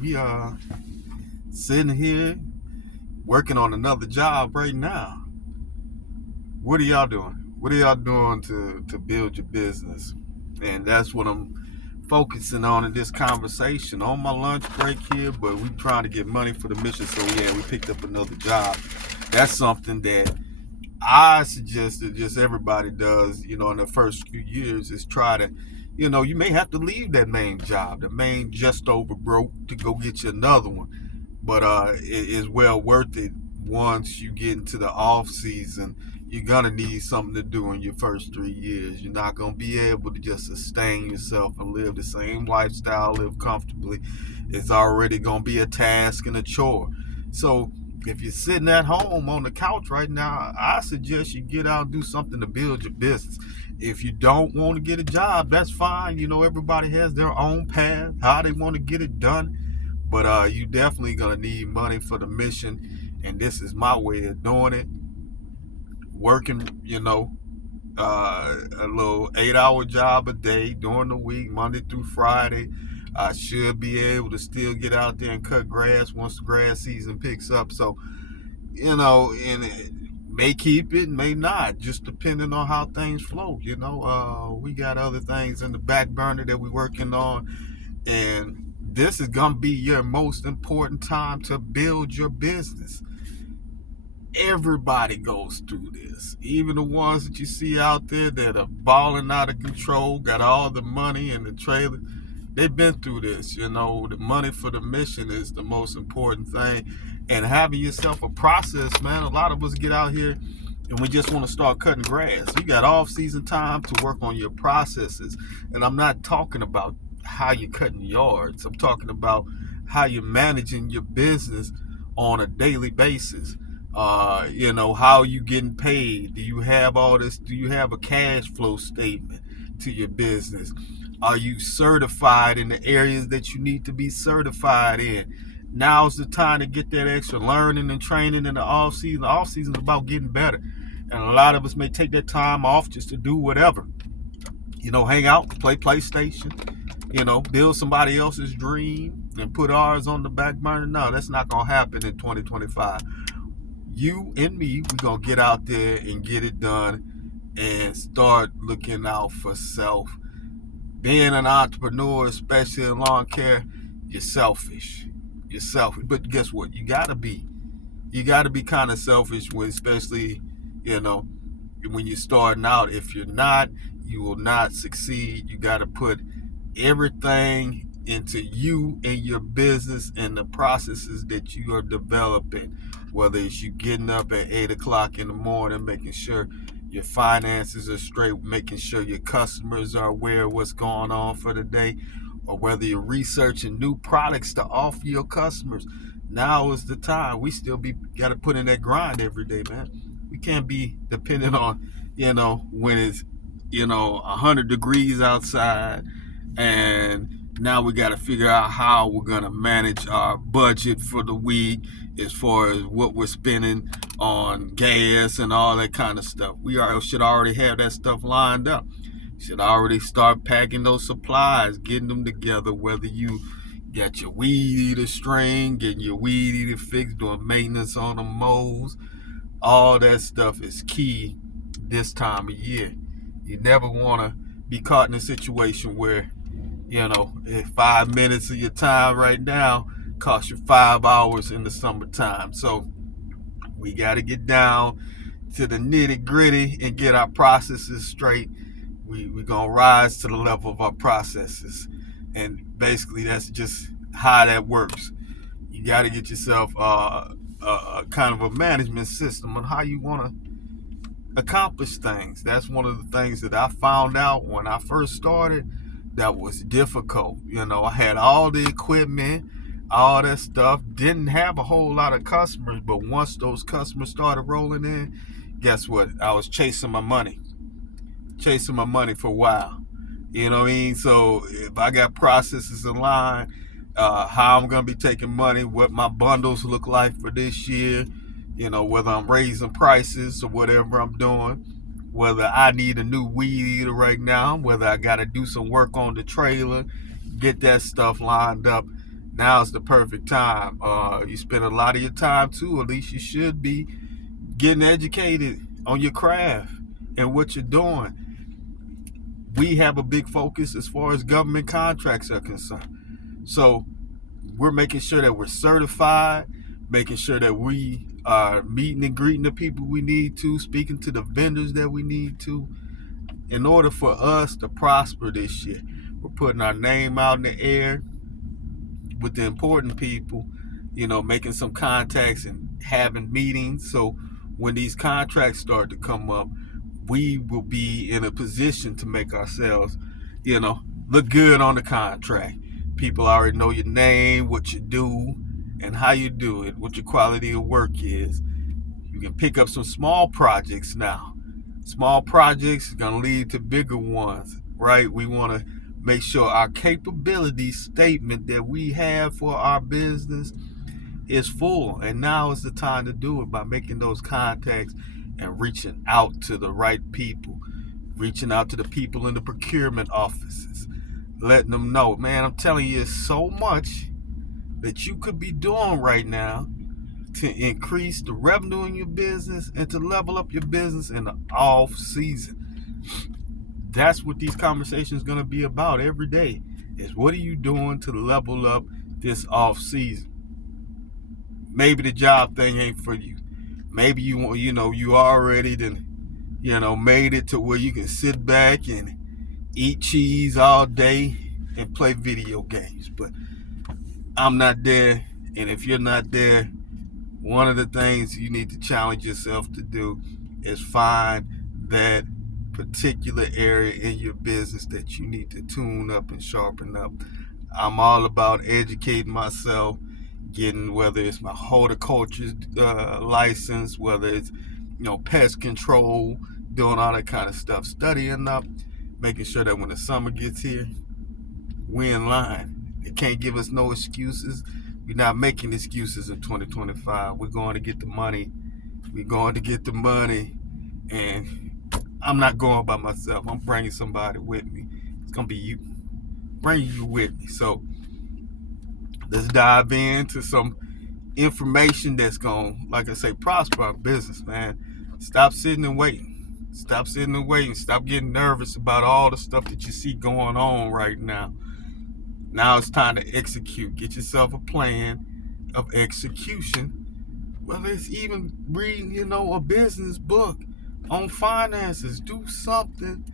We are sitting here working on another job right now. What are y'all doing? What are y'all doing to build your business? And that's what I'm focusing on in this conversation. On my lunch break here, but we trying to get money for the mission. So yeah, we picked up another job. That's something that I suggest that just everybody does, in the first few years is try to, you may have to leave that main job, the main just over broke to go get you another one. But it is well worth it once you get into the off season. You're gonna need something to do in your first 3 years. You're not gonna be able to just sustain yourself and live the same lifestyle, live comfortably. It's already gonna be a task and a chore. So if you're sitting at home on the couch right now, I suggest you get out and do something to build your business. If you don't want to get a job, that's fine. Everybody has their own path, how they want to get it done. But you definitely gonna need money for the mission, and this is my way of doing it. Working, a little 8-hour job a day during the week, Monday through Friday. I should be able to still get out there and cut grass once the grass season picks up. So, and it may keep it, may not, just depending on how things flow. We got other things in the back burner that we're working on, and this is gonna be your most important time to build your business. Everybody goes through this, even the ones that you see out there that are balling out of control, got all the money and the trailer. They've been through this. The money for the mission is the most important thing, and having yourself a process, man. A lot of us get out here and we just want to start cutting grass. You got off-season time to work on your processes, and I'm not talking about how you're cutting yards. I'm talking about how you're managing your business on a daily basis. How you getting paid? Do you have all this? Do you have a cash flow statement to your business? Are you certified in the areas that you need to be certified in? Now's the time to get that extra learning and training in the off season. The off season is about getting better, and a lot of us may take that time off just to do whatever. Hang out, play PlayStation, build somebody else's dream and put ours on the back burner. No, that's not gonna happen in 2025. You and me, we're gonna get out there and get it done and start looking out for self. Being an entrepreneur, especially in lawn care, you're selfish. You're selfish. But guess what? You gotta be kind of selfish when, especially, when you're starting out. If you're not, you will not succeed. You gotta put everything into you and your business and the processes that you are developing, whether it's you getting up at 8 o'clock in the morning, making sure your finances are straight, making sure your customers are aware of what's going on for the day, or whether you're researching new products to offer your customers. Now is the time. We still got to put in that grind every day, man. We can't be dependent on, when it's, 100 degrees outside, and now we got to figure out how we're going to manage our budget for the week as far as what we're spending on gas and all that kind of stuff. We should already have that stuff lined up. Should already start packing those supplies, getting them together, whether you got your weed eater string, getting your weed eater fixed, doing maintenance on the mows. All that stuff is key this time of year. You never want to be caught in a situation where, 5 minutes of your time right now costs you 5 hours in the summertime. So we got to get down to the nitty gritty and get our processes straight. We're going to rise to the level of our processes. And basically that's just how that works. You got to get yourself a kind of a management system on how you want to accomplish things. That's one of the things that I found out when I first started that was difficult. I had all the equipment, all that stuff, didn't have a whole lot of customers, but once those customers started rolling in, guess what? I was chasing my money for a while. You know what I mean? So if I got processes in line, how I'm going to be taking money, what my bundles look like for this year, whether I'm raising prices or whatever I'm doing, whether I need a new weed eater right now, whether I got to do some work on the trailer, get that stuff lined up. Now's the perfect time. You spend a lot of your time too, at least you should be getting educated on your craft and what you're doing. We have a big focus as far as government contracts are concerned. So we're making sure that we're certified, making sure that we are meeting and greeting the people we need to, speaking to the vendors that we need to, in order for us to prosper this year. We're putting our name out in the air with the important people, making some contacts and having meetings. So when these contracts start to come up, we will be in a position to make ourselves, look good on the contract. People already know your name, what you do, and how you do it, what your quality of work is. You can pick up some small projects now. Small projects are going to lead to bigger ones, right? We want to make sure our capability statement that we have for our business is full. And now is the time to do it by making those contacts and reaching out to the right people, reaching out to the people in the procurement offices, letting them know, man, I'm telling you, it's so much that you could be doing right now to increase the revenue in your business and to level up your business in the off season. That's what these conversations are going to be about every day, is what are you doing to level up this off season? Maybe the job thing ain't for you. Maybe you already made it to where you can sit back and eat cheese all day and play video games. But I'm not there, and if you're not there, one of the things you need to challenge yourself to do is find that particular area in your business that you need to tune up and sharpen up. I'm all about educating myself, getting, whether it's my horticulture license, whether it's pest control, doing all that kind of stuff, studying up, making sure that when the summer gets here, we're in line. They can't give us no excuses. We're not making excuses in 2025. We're going to get the money. We're going to get the money. And I'm not going by myself. I'm bringing somebody with me. It's going to be you. Bringing you with me. So let's dive into some information that's going to, like I say, prosper our business, man. Stop sitting and waiting. Stop sitting and waiting. Stop getting nervous about all the stuff that you see going on right now. Now it's time to execute. Get yourself a plan of execution. Whether it's even reading, a business book on finances. Do something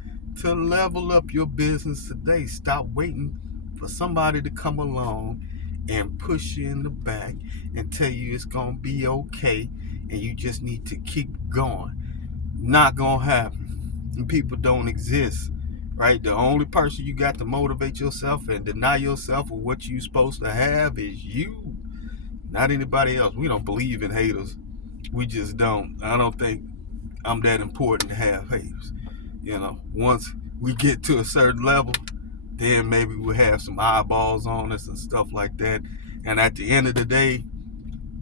to level up your business today. Stop waiting for somebody to come along and push you in the back and tell you it's going to be okay and you just need to keep going. Not going to happen. And people don't exist. Right? The only person you got to motivate yourself and deny yourself of what you're supposed to have is you, not anybody else. We don't believe in haters. We just don't. I don't think I'm that important to have haters. Once we get to a certain level, then maybe we'll have some eyeballs on us and stuff like that. And at the end of the day,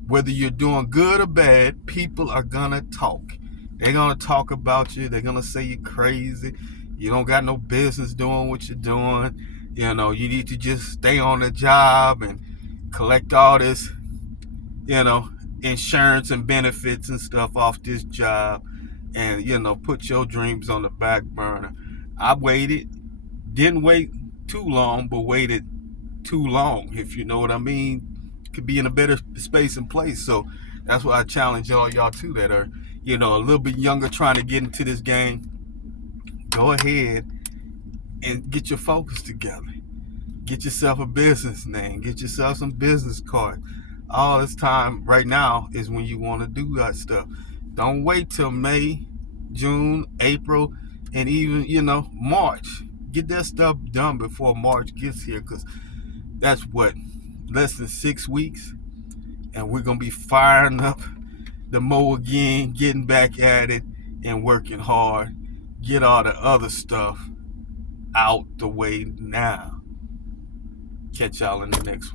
whether you're doing good or bad, people are going to talk. They're going to talk about you. They're going to say you're crazy. You don't got no business doing what you're doing. You need to just stay on the job and collect all this, insurance and benefits and stuff off this job and, put your dreams on the back burner. I waited, didn't wait too long, but waited too long, if you know what I mean. Could be in a better space and place. So that's why I challenge y'all too that are, a little bit younger trying to get into this game. Go ahead and get your focus together. Get yourself a business name. Get yourself some business cards. All this time right now is when you want to do that stuff. Don't wait till May, June, April, and even, March. Get that stuff done before March gets here, because that's less than 6 weeks. And we're going to be firing up the mow again, getting back at it and working hard. Get all the other stuff out the way now. Catch y'all in the next one.